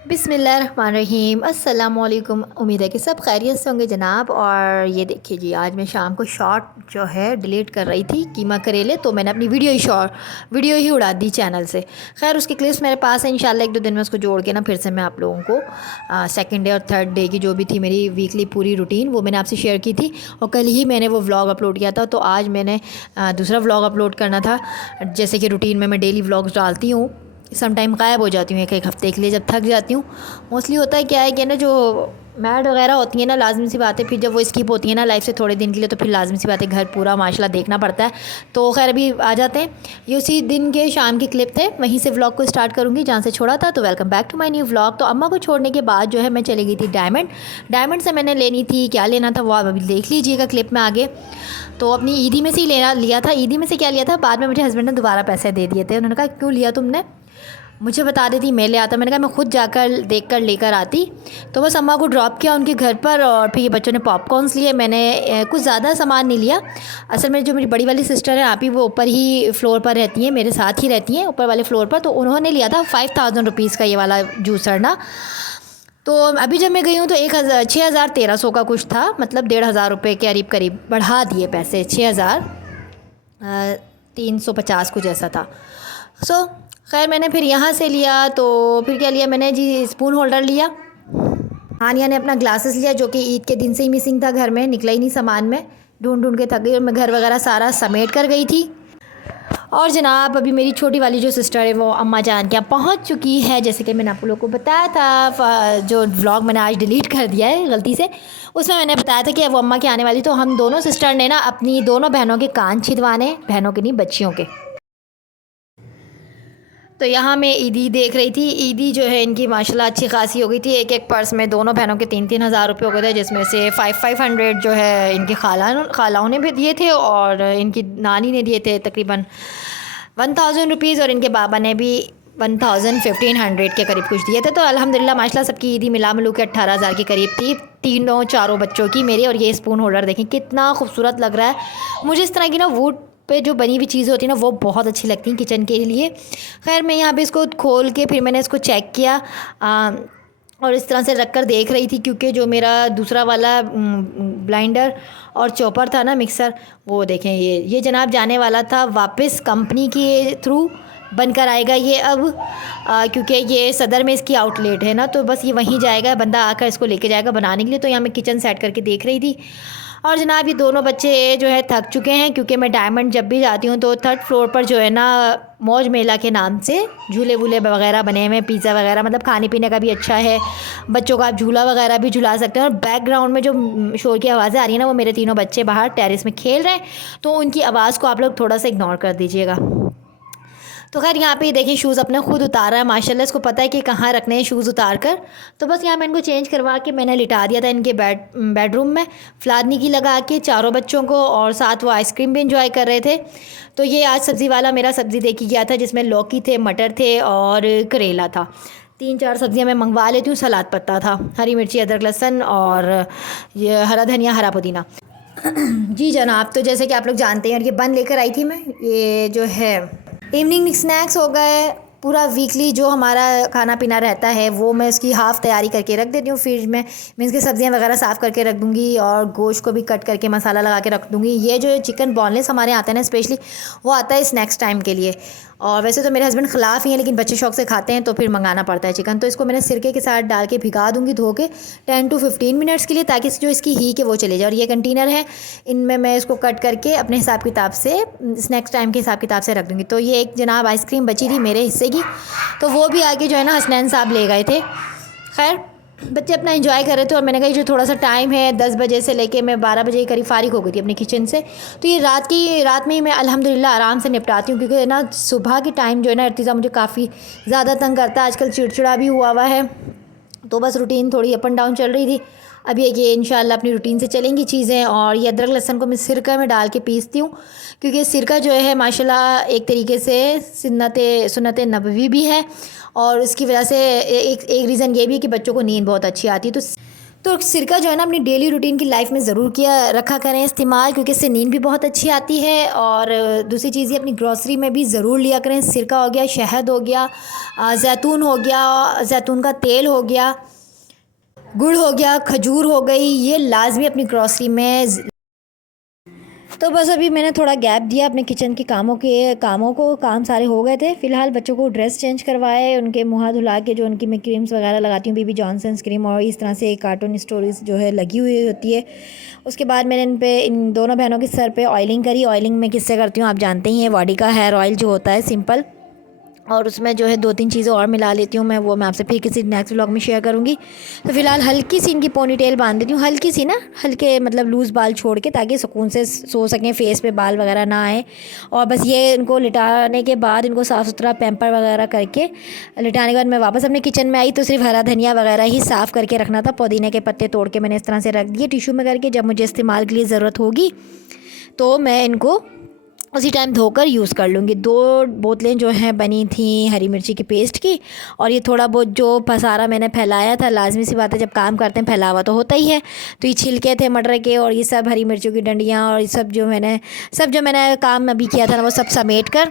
बिस्मिल्लाहिर्रहमानिर्रहीम। अस्सलामुअलैकुम। उम्मीद है कि सब खैरियत से होंगे जनाब। और ये देखिए जी, आज मैं शाम को शॉर्ट जो है डिलीट कर रही थी कीमा करेले, तो मैंने अपनी वीडियो ही उड़ा दी चैनल से। खैर उसकी क्लिप्स मेरे पास है, इंशाल्लाह एक दो दिन में उसको जोड़ के ना फिर से मैं आप लोगों को सेकंड डे और थर्ड डे की जो भी थी मेरी वीकली पूरी रूटीन वो मैंने आपसे शेयर की थी। और कल ही मैंने वो व्लॉग अपलोड किया था, तो आज मैंने दूसरा व्लॉग अपलोड करना था। जैसे कि रूटीन में मैं डेली व्लॉग्स डालती हूँ, सम टाइम गायब हो जाती हूँ एक एक हफ़्ते के लिए जब थक जाती हूँ। मोस्टली होता है क्या है कि ना जो मैड वगैरह होती है ना, लाजमी सी बात है, फिर जब वो स्किप होती है ना लाइफ से थोड़े दिन के लिए, तो फिर लाजमी सी बात है घर पूरा माशाल्लाह देखना पड़ता है। तो खैर अभी आ जाते हैं, ये उसी दिन के शाम की क्लिप थे, वहीं से व्लॉग को स्टार्ट करूँगी जहाँ से छोड़ा था। तो welcome back to my new vlog. तो अम्मा को छोड़ने के बाद जो है मैं चली गई थी डायमंड से मैंने लेनी थी, क्या लेना था वो आप अभी देख लीजिएगा क्लिप में आगे। तो अपनी ईदी में से ही लिया था। ईदी में से क्या लिया था, बाद में मुझे हस्बैंड ने दोबारा पैसे दे दिए थे। उन्होंने कहा क्यों लिया तुमने, मुझे बता देती मैं ले आता। मैंने कहा मैं खुद जाकर देख कर लेकर आती। तो बस अम्मा को ड्रॉप किया उनके घर पर, और फिर ये बच्चों ने पॉपकॉर्न्स लिए। मैंने कुछ ज़्यादा सामान नहीं लिया। असल में जो मेरी बड़ी वाली सिस्टर है आप ही, वो ऊपर ही फ्लोर पर रहती हैं, मेरे साथ ही रहती हैं ऊपर वाले फ्लोर पर। तो उन्होंने लिया था 5000 रुपीज़ का ये वाला जूसर ना। तो अभी जब मैं गई हूँ तो 611300 का कुछ था, मतलब 1500 रुपये के करीब करीब बढ़ा दिए पैसे, 6350 कुछ ऐसा था। सो खैर मैंने फिर यहाँ से लिया। तो फिर क्या लिया मैंने जी, स्पून होल्डर लिया। हानिया ने अपना ग्लासेस लिया जो कि ईद के दिन से ही मिसिंग था, घर में निकला ही नहीं सामान में, ढूंढ ढूंढ के थक गई और मैं घर वगैरह सारा समेट कर गई थी। और जनाब अभी मेरी छोटी वाली जो सिस्टर है वो अम्मा जान के यहाँ पहुँच चुकी है। जैसे कि मैंने आप लोगों को बताया था, जो व्लॉग मैंने आज डिलीट कर दिया है गलती से, उसमें मैंने बताया था कि वो अम्मा के आने वाली। तो हम दोनों सिस्टर ने ना अपनी दोनों बहनों के कान छिदवाने, बहनों के नहीं बच्चियों के। तो यहाँ मैं ईदी देख रही थी। ईदी जो है इनकी माशाल्लाह अच्छी खासी हो गई थी। एक एक पर्स में दोनों बहनों के 3-3 हज़ार रुपये हो गए थे, जिसमें से 500 जो है इनकी खालाओं ने भी दिए थे और इनकी नानी ने दिए थे तकरीबन 1000 रुपीज़, और इनके बाबा ने भी 1500 के करीब कुछ दिए थे। तो अल्हम्दुलिल्लाह माशाल्लाह सबकी ईदी मिला मिलू के 18,000 के करीब थी, तीनों चारों बच्चों की, मेरे। और ये स्पून होल्डर देखें कितना खूबसूरत लग रहा है। मुझे इस तरह की ना वुड पे जो बनी हुई चीज़ें होती हैं ना वो बहुत अच्छी लगती हैं किचन के लिए। खैर मैं यहाँ पे इसको खोल के फिर मैंने इसको चेक किया, और इस तरह से रख कर देख रही थी, क्योंकि जो मेरा दूसरा वाला ब्लाइंडर और चॉपर था ना, मिक्सर, वो देखें ये जनाब जाने वाला था वापस कंपनी के थ्रू बनकर आएगा ये अब, क्योंकि ये सदर में इसकी आउटलेट है ना, तो बस ये वहीं जाएगा, बंदा आकर इसको लेके जाएगा बनाने के लिए। तो यहाँ मैं किचन सेट करके देख रही थी। और जनाब ये दोनों बच्चे जो है थक चुके हैं, क्योंकि मैं डायमंड जब भी जाती हूँ तो थर्ड फ्लोर पर जो है ना मौज मेला के नाम से झूले वूले वगैरह बने हुए हैं, पिज़्ज़ा वगैरह, मतलब खाने पीने का भी अच्छा है। बच्चों का आप झूला वगैरह भी झुला सकते हैं। और बैकग्राउंड में जो शोर की आवाज़ें आ रही है ना, वो मेरे तीनों बच्चे बाहर टेरेस में खेल रहे हैं, तो उनकी आवाज़ को आप लोग थोड़ा सा इग्नोर कर दीजिएगा। तो खैर यहाँ पे देखिए शूज़ अपने खुद उतार रहा है माशाल्लाह, इसको पता है कि कहाँ रखने हैं शूज़ उतार कर। तो बस यहाँ मैं इनको चेंज करवा के मैंने लिटा दिया था इनके बेडरूम में, फ्लादनी की लगा के चारों बच्चों को, और साथ वो आइसक्रीम भी इंजॉय कर रहे थे। तो ये आज सब्ज़ी वाला मेरा सब्ज़ी दे के गया था, जिसमें लौकी थे, मटर थे और करेला था। 3-4 सब्ज़ियाँ मैं मंगवा लेती हूँ। सलाद पत्ता था, हरी मिर्ची, अदरक, लहसुन और ये हरा धनिया, हरा पुदीना। जी जनाब, तो जैसे कि आप लोग जानते हैं, और ये बन लेकर आई थी मैं, ये जो है इवनिंग स्नैक्स हो गए। पूरा वीकली जो हमारा खाना पीना रहता है वो मैं इसकी हाफ़ तैयारी करके रख देती हूँ फ्रिज में। मीन्स की सब्ज़ियाँ वगैरह साफ़ करके रख दूँगी, और गोश्त को भी कट करके मसाला लगा के रख दूँगी। ये जो चिकन बोनलेस हमारे आते हैं ना स्पेशली, वो आता है स्नैक्स टाइम के लिए। और वैसे तो मेरे हस्बैंड ख़िलाफ़ ही हैं, लेकिन बच्चे शौक से खाते हैं तो फिर मंगाना पड़ता है चिकन। तो इसको मैंने सिरके के साथ डाल के भिगा दूँगी धो के 10 to 15 मिनट्स के लिए, ताकि जो इसकी हीट है वो चले जाए। और ये कंटेनर है, इनमें मैं इसको कट करके अपने हिसाब किताब से स्नैक्स टाइम के हिसाब किताब से रख दूँगी। तो ये एक जनाब आइसक्रीम बची थी मेरे हिस्से की, तो वो भी आगे जो है ना हसनैन साहब ले गए थे। खैर बच्चे अपना एंजॉय कर रहे थे, और मैंने कहा जो थोड़ा सा टाइम है 10 बजे से लेके मैं 12 बजे के करीब फ़ारिग हो गई थी अपनी किचन से। तो ये रात में ही मैं अल्हम्दुलिल्लाह आराम से निपटाती हूँ, क्योंकि ना सुबह के टाइम जो है ना अर्तिज़ा मुझे काफ़ी ज़्यादा तंग करता है। आजकल चिड़चिड़ा भी हुआ है, तो बस रूटीन थोड़ी अप एंड डाउन चल रही थी। अब ये इंशाल्लाह अपनी रूटीन से चलेंगी चीज़ें। और ये अदरक लहसुन को मैं सिरका में डाल के पीसती हूँ, क्योंकि सिरका जो है माशाल्लाह एक तरीके से सुन्नत नबवी भी है, और उसकी वजह से एक रीज़न ये भी है कि बच्चों को नींद बहुत अच्छी आती है। तो सिरका जो है ना अपनी डेली रूटीन की लाइफ में ज़रूर किया रखा करें इस्तेमाल, क्योंकि इससे नींद भी बहुत अच्छी आती है। और दूसरी चीज़ ये अपनी ग्रॉसरी में भी ज़रूर लिया करें। सिरका हो गया, शहद हो गया, जैतून हो गया, जैतून का तेल हो गया, गुड़ हो गया, खजूर हो गई, ये लाजमी अपनी ग्रॉसरी में। तो बस अभी मैंने थोड़ा गैप दिया अपने किचन के कामों को, काम सारे हो गए थे। फ़िलहाल बच्चों को ड्रेस चेंज करवाए, उनके मुँह धुला के, जो उनकी मैं क्रीम्स वगैरह लगाती हूँ, बेबी जॉनसन्स क्रीम और इस तरह से कार्टून स्टोरीज़ जो है लगी हुई होती है। उसके बाद मैंने इन दोनों बहनों के सर पे ऑयलिंग करी। ऑयलिंग मैं किससे करती हूँ आप जानते ही हैं, बॉडी का हेयर ऑयल जो होता है सिंपल, और उसमें जो है 2-3 चीज़ें और मिला लेती हूँ मैं आपसे फिर किसी नेक्स्ट व्लॉग में शेयर करूँगी। तो फ़िलहाल हल्की सी इनकी पोनी टेल बांध देती हूँ, हल्की सी ना, हल्के मतलब लूज़ बाल छोड़ के, ताकि सुकून से सो सकें, फेस पे बाल वगैरह ना आए। और बस ये इनको लिटाने के बाद इनको साफ़ सुथरा पैम्पर वगैरह करके लिटाने के बाद मैं वापस अपने किचन में आई। तो सिर्फ हरा धनिया वगैरह ही साफ़ करके रखना था। पुदीने के पत्ते तोड़ के मैंने इस तरह से रख दिए टिश्यू में करके, जब मुझे इस्तेमाल के लिए ज़रूरत होगी तो मैं इनको उसी टाइम धोकर यूज़ कर लूँगी। 2 बोतलें जो हैं बनी थी हरी मिर्ची की पेस्ट की, और ये थोड़ा बहुत जो पसारा मैंने फैलाया था, लाजमी सी बात है जब काम करते हैं फैलावा तो होता ही है। तो ये छिलके थे मटर के और ये सब हरी मिर्चों की डंडियाँ और ये सब जो मैंने काम अभी किया था ना, वो सब समेट कर,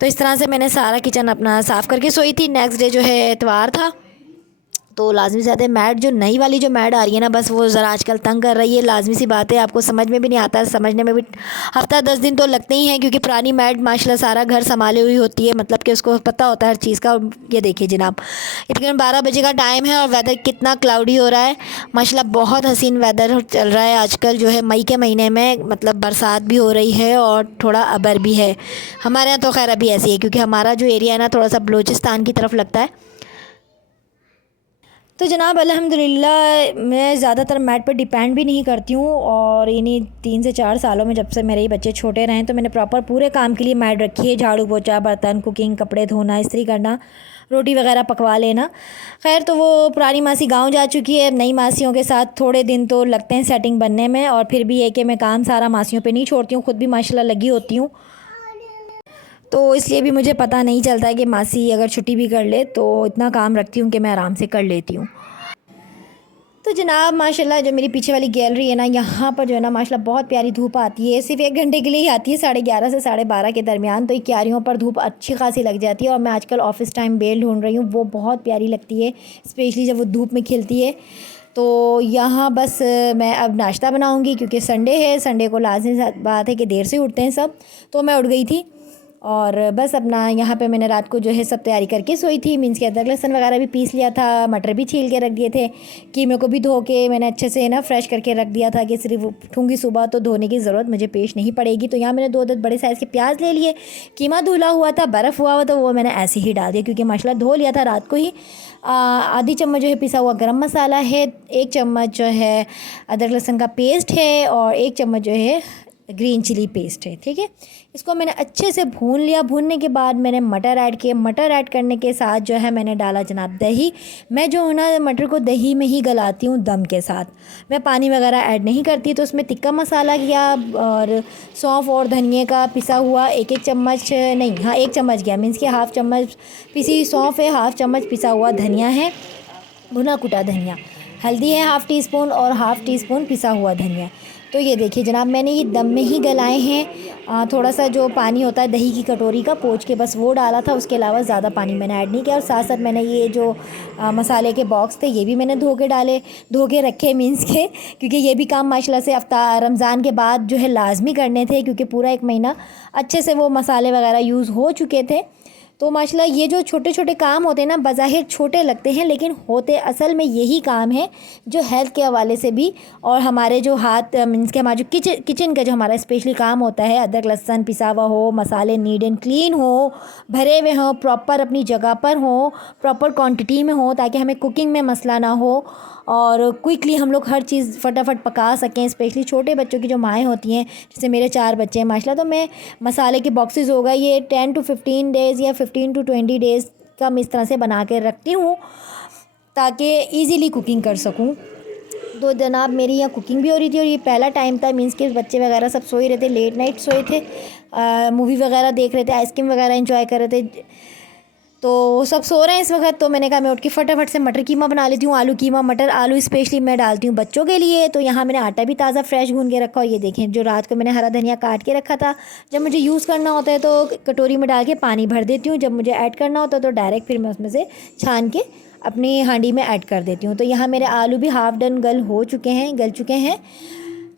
तो इस तरह से मैंने सारा किचन अपना साफ़ करके सोई थी। नेक्स्ट डे जो है एतवार था, तो लाज़मी सी बात है मैट, जो नई वाली जो मैट आ रही है ना, बस वो ज़रा आजकल तंग कर रही है। लाज़मी सी बात है, आपको समझ में भी नहीं आता, समझने में भी हफ़्ता 10 दिन तो लगते ही हैं, क्योंकि पुरानी मैट माशाल्लाह सारा घर संभाले हुई होती है, मतलब कि उसको पता होता है हर चीज़ का। ये देखिए जनाब, तकरीबन 12 बजे का टाइम है और वेदर कितना क्लाउडी हो रहा है माशाल्लाह, बहुत हसीन वेदर चल रहा है आजकल जो है। मई के महीने में मतलब बरसात भी हो रही है और थोड़ा अबर भी है। हमारे यहाँ तो खैर अभी ऐसी है, क्योंकि हमारा जो एरिया है ना थोड़ा सा बलूचिस्तान की तरफ लगता है। तो जनाब अल्हम्दुलिल्लाह मैं ज़्यादातर मैट पर डिपेंड भी नहीं करती हूँ, और इन्हीं 3 से 4 सालों में, जब से मेरे ये बच्चे छोटे रहे, तो मैंने प्रॉपर पूरे काम के लिए मैट रखी है। झाड़ू पोछा, बर्तन, कुकिंग, कपड़े धोना, इस्त्री करना, रोटी वगैरह पकवा लेना। खैर तो वो पुरानी मासी गांव जा चुकी है, नई मासियों के साथ थोड़े दिन तो लगते हैं सेटिंग बनने में, और फिर भी है कि मैं काम सारा मासियों पे नहीं छोड़ती हूँ, ख़ुद भी माशाल्लाह लगी होती हूँ। तो इसलिए भी मुझे पता नहीं चलता है कि मासी अगर छुट्टी भी कर ले तो इतना काम रखती हूँ कि मैं आराम से कर लेती हूँ। तो जनाब माशाल्लाह जो मेरी पीछे वाली गैलरी है ना, यहाँ पर जो है ना माशाल्लाह बहुत प्यारी धूप आती है। सिर्फ 1 घंटे के लिए ही आती है, 11:30 से 12:30 के दरमियान। तो ये क्यारियों पर धूप अच्छी खासी लग जाती है, और मैं आजकल ऑफ़िस टाइम बेल ढूंढ रही हूँ, वो बहुत प्यारी लगती है, स्पेशली जब वो धूप में खिलती है। तो यहाँ बस मैं अब नाश्ता बनाऊँगी, क्योंकि संडे है, संडे को लाज़मी बात है कि देर से उठते हैं सब। तो मैं उठ गई थी और बस अपना यहाँ पे मैंने रात को जो है सब तैयारी करके सोई थी। मीन्स के अदरक लहसुन वगैरह भी पीस लिया था, मटर भी छील के रख दिए थे, कीमे को भी धो के मैंने अच्छे से ना फ्रेश करके रख दिया था, कि सिर्फ उठूँगी सुबह तो धोने की ज़रूरत मुझे पेश नहीं पड़ेगी। तो यहाँ मैंने 2 बड़े साइज़ के प्याज ले लिए, कीमा धुला हुआ था, बर्फ़ हुआ तो वो मैंने ऐसे ही डाल दिया, क्योंकि माशाल्लाह धो लिया था रात को ही। आधी चम्मच जो है पिसा हुआ गरम मसाला है, 1 चम्मच जो है अदरक लहसुन का पेस्ट है, और 1 चम्मच जो है ग्रीन चिली पेस्ट है। ठीक है, इसको मैंने अच्छे से भून लिया। भूनने के बाद मैंने मटर ऐड किए। मटर ऐड करने के साथ जो है मैंने डाला जनाब दही। मैं जो है ना मटर को दही में ही गलाती हूँ दम के साथ, मैं पानी वगैरह ऐड नहीं करती। तो उसमें तिक्का मसाला किया, और सौंफ और धनिए का पिसा हुआ 1-1 चम्मच, नहीं हाँ 1 चम्मच गया, मीन्स कि हाफ़ चम्मच पिसी सौंफ है, हाफ़ चम्मच पिसा हुआ धनिया है, भुना कुटा धनिया, हल्दी है हाफ़ टी स्पून, और हाफ़ टी स्पून पिसा हुआ धनिया। तो ये देखिए जनाब मैंने ये दम में ही गलाए हैं। थोड़ा सा जो पानी होता है दही की कटोरी का पोंछ के बस वो डाला था, उसके अलावा ज़्यादा पानी मैंने ऐड नहीं किया। और साथ साथ मैंने ये जो मसाले के बॉक्स थे ये भी मैंने धो के रखे, मीन्स के, क्योंकि ये भी काम माशाल्लाह से रमज़ान के बाद जो है लाजमी करने थे, क्योंकि पूरा 1 महीना अच्छे से वो मसाले वगैरह यूज़ हो चुके थे। तो माशाल्लाह ये जो छोटे छोटे काम होते हैं ना, बज़ाहिर छोटे लगते हैं, लेकिन होते असल में यही काम है जो हेल्थ के हवाले से भी, और हमारे जो हाथ मीन्स के हमारा जो किचन का जो हमारा स्पेशली काम होता है, अदरक लहसुन पिसा हुआ हो, मसाले नीट एंड क्लीन हो, भरे हुए हों, प्रॉपर अपनी जगह पर हो, प्रॉपर क्वांटिटी में हो, ताकि हमें कुकिंग में मसला ना हो, और क्विकली हम लोग हर चीज़ फटाफट पका सकें। स्पेशली छोटे बच्चों की जो माएँ होती हैं, जैसे मेरे 4 बच्चे हैं माशाल्लाह, तो मैं मसाले के बॉक्सेस होगा ये 10 to 15 डेज़ या 15 to 20 डेज़ का मैं इस तरह से बना के रखती हूँ, ताकि ईज़िली कुकिंग कर सकूँ। तो जनाब मेरी यहाँ कुकिंग भी हो रही थी, और ये पहला टाइम था, मीन्स के बच्चे वगैरह सब सोए रहे थे, लेट नाइट सोए थे, मूवी वगैरह देख रहे थे, आइसक्रीम वगैरह एंजॉय कर रहे थे। तो सब सो रहे हैं इस वक्त, तो मैंने कहा मैं उठ के फटाफट से मटर कीमा बना लेती हूँ। आलू कीमा मटर आलू स्पेशली मैं डालती हूँ बच्चों के लिए। तो यहाँ मैंने आटा भी ताज़ा फ्रेश गूंद के रखा, और ये देखें जो रात को मैंने हरा धनिया काट के रखा था, जब मुझे यूज़ करना होता है तो कटोरी में डाल के पानी भर देती हूँ, जब मुझे ऐड करना होता है तो डायरेक्ट फिर मैं उसमें से छान के अपनी हांडी में ऐड कर देती हूँ। तो यहाँ मेरे आलू भी हाफ़ डन गल चुके हैं।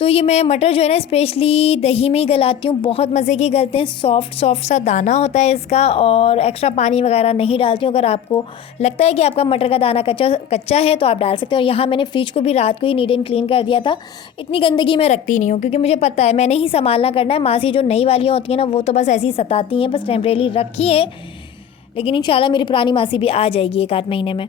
तो ये मैं मटर जो है ना स्पेशली दही में ही गलाती हूँ, बहुत मज़े के गलते हैं, सॉफ्ट सॉफ्ट सा दाना होता है इसका, और एक्स्ट्रा पानी वगैरह नहीं डालती हूँ। अगर आपको लगता है कि आपका मटर का दाना कच्चा है तो आप डाल सकते हो। और यहाँ मैंने फ्रिज को भी रात को ही नीट एंड क्लीन कर दिया था। इतनी गंदगी मैं रखती नहीं हूँ, क्योंकि मुझे पता है मैंने ही संभालना करना है। मासी जो नई वालियाँ होती हैं ना, वो तो बस ऐसे ही सताती हैं, बस टेम्परेरी रखी है, लेकिन इंशाल्लाह मेरी पुरानी मासी भी आ जाएगी 1 आध महीने में।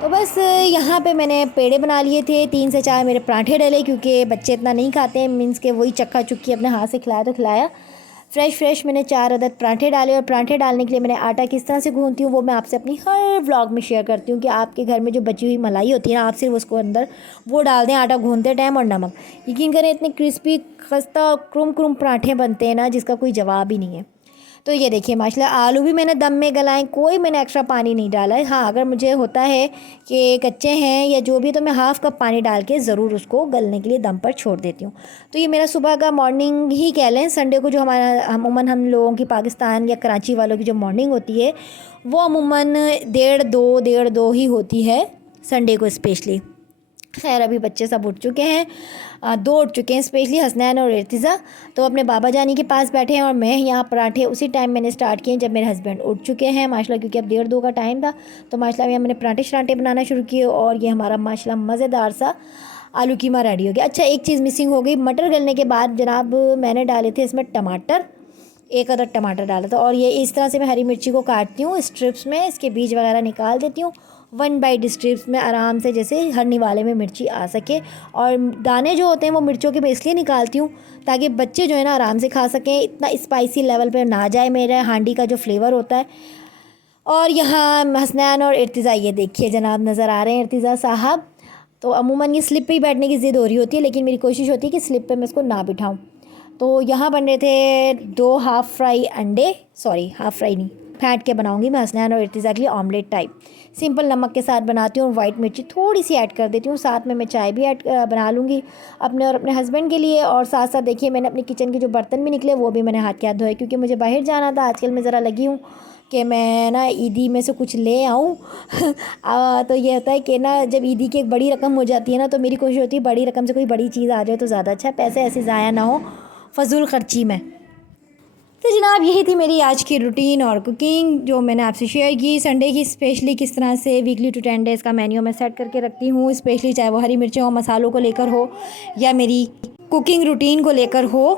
तो बस यहाँ पे मैंने पेड़े बना लिए थे, 3 से 4 मेरे पराठे डले, क्योंकि बच्चे इतना नहीं खाते हैं, मीन्स के वही चक्का चुक्की अपने हाथ से खिलाया तो खिलाया। फ्रेश मैंने 4 अदद पराठे डाले, और पराठे डालने के लिए मैंने आटा किस तरह से गूंथती हूँ वो मैं आपसे अपनी हर व्लॉग में शेयर करती हूँ, कि आपके घर में जो बची हुई मलाई होती है ना, आप सिर्फ उसको अंदर वो डाल दें आटा गूंथते टाइम, और नमक। यकीन करें इतने क्रिस्पी खस्ता और क्रुम पराठे बनते हैं ना, जिसका कोई जवाब ही नहीं है। तो ये देखिए माशाल्लाह आलू भी मैंने दम में गलाए, कोई मैंने एक्स्ट्रा पानी नहीं डाला है। हाँ, अगर मुझे होता है कि कच्चे हैं या जो भी, तो मैं हाफ़ कप पानी डाल के ज़रूर उसको गलने के लिए दम पर छोड़ देती हूँ। तो ये मेरा सुबह का मॉर्निंग ही कह लें, संडे को जो हमारा अमूमन हम लोगों की पाकिस्तान या कराची वालों की जो मॉर्निंग होती है वो अमूमन 1:30 ही होती है संडे को स्पेशली। खैर अभी बच्चे सब उठ चुके हैं, 2 उठ चुके हैं स्पेशली हसनैन और इर्तिज़ा, तो अपने बाबा जानी के पास बैठे हैं, और मैं यहाँ पराठे उसी टाइम मैंने स्टार्ट किए जब मेरे हस्बैंड उठ चुके हैं माशाल्लाह, क्योंकि अब 1:30 का टाइम था। तो माशाल्लाह यहाँ मैंने पराठे शराठे बनाना शुरू किए, और ये हमारा माशाल्लाह मज़ेदार सा आलू कीमा रेडी हो गया। अच्छा, एक चीज़ मिसिंग हो गई, मटर गलने के बाद जनाब मैंने डाले थे इसमें टमाटर, 1 अदद टमाटर डाला था। और ये इस तरह से मैं हरी मिर्ची को काटती हूँ स्ट्रिप्स में, इसके बीज वगैरह निकाल देती हूँ 1 बाइट स्ट्रिप्स में, आराम से जैसे हर निवाले में मिर्ची आ सके। और दाने जो होते हैं वो मिर्चों के मैं इसलिए निकालती हूँ ताकि बच्चे जो है ना आराम से खा सकें, इतना स्पाइसी लेवल पे ना जाए मेरे हांडी का जो फ्लेवर होता है। और यहाँ हसनैन और इर्तिज़ा, ये देखिए जनाब नज़र आ रहे हैं इर्तिज़ा साहब। तो अमूमन ये स्लिप पे ही बैठने की ज़िद हो रही होती है, लेकिन मेरी कोशिश होती है कि स्लिप पे मैं इसको ना बिठाऊँ। तो यहाँ बन रहे थे 2 हाफ़ फ्राई अंडे, सॉरी हाफ़ फ्राई नहीं, फेंट के बनाऊंगी मैं हसनैन और इर्तिज़ा के लिए ऑमलेट टाइप, सिंपल नमक के साथ बनाती हूँ, और वाइट मिर्ची थोड़ी सी ऐड कर देती हूँ, साथ में मैं चाय भी ऐड बना लूँगी अपने और अपने हस्बैंड के लिए। और साथ साथ देखिए मैंने अपने किचन के जो बर्तन भी निकले वो भी मैंने हाथ के हाथ धोए, क्योंकि मुझे बाहर जाना था। आजकल मैं ज़रा लगी हूँ कि मैं ना ईदी में से कुछ ले आऊँ तो ये होता है कि ना जब ईदी की एक बड़ी रकम हो जाती है ना, तो मेरी कोशिश होती है बड़ी रकम से कोई बड़ी चीज़ आ जाए तो ज़्यादा अच्छा है, पैसे ऐसे ज़ाया ना हो फजूल खर्ची में। तो जनाब यही थी मेरी आज की रूटीन और कुकिंग जो मैंने आपसे शेयर की। संडे की स्पेशली किस तरह से वीकली टू 10 डेज़ का मेन्यू मैं सेट करके रखती हूँ, स्पेशली चाहे वो हरी मिर्चें और मसालों को लेकर हो या मेरी कुकिंग रूटीन को लेकर हो।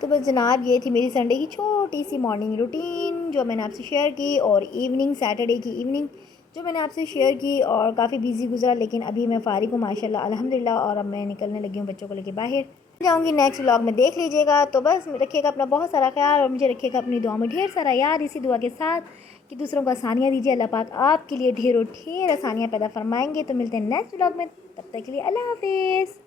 तो बस जनाब ये थी मेरी संडे की छोटी सी मॉर्निंग रूटीन जो मैंने आपसे शेयर की, और इवनिंग सैटरडे की इवनिंग जो मैंने आपसे शेयर की। और काफ़ी बिजी गुजरा, लेकिन अभी मैं फ़ारिग हूँ माशाल्लाह अल्हम्दुलिल्लाह, और अब मैं निकलने लगी हूँ बच्चों को लेके बाहर जाऊँगी। नेक्स्ट व्लॉग में देख लीजिएगा। तो बस रखिएगा अपना बहुत सारा ख्याल, और मुझे रखिएगा अपनी दुआ में ढेर सारा याद, इसी दुआ के साथ कि दूसरों को आसानियाँ दीजिए। अल्लाह पाक आपके लिए ढेरों ढेर आसानियाँ पैदा फरमाएंगे। तो मिलते हैं नेक्स्ट व्लॉग में, तब तक के लिए अल्लाह हाफिज़।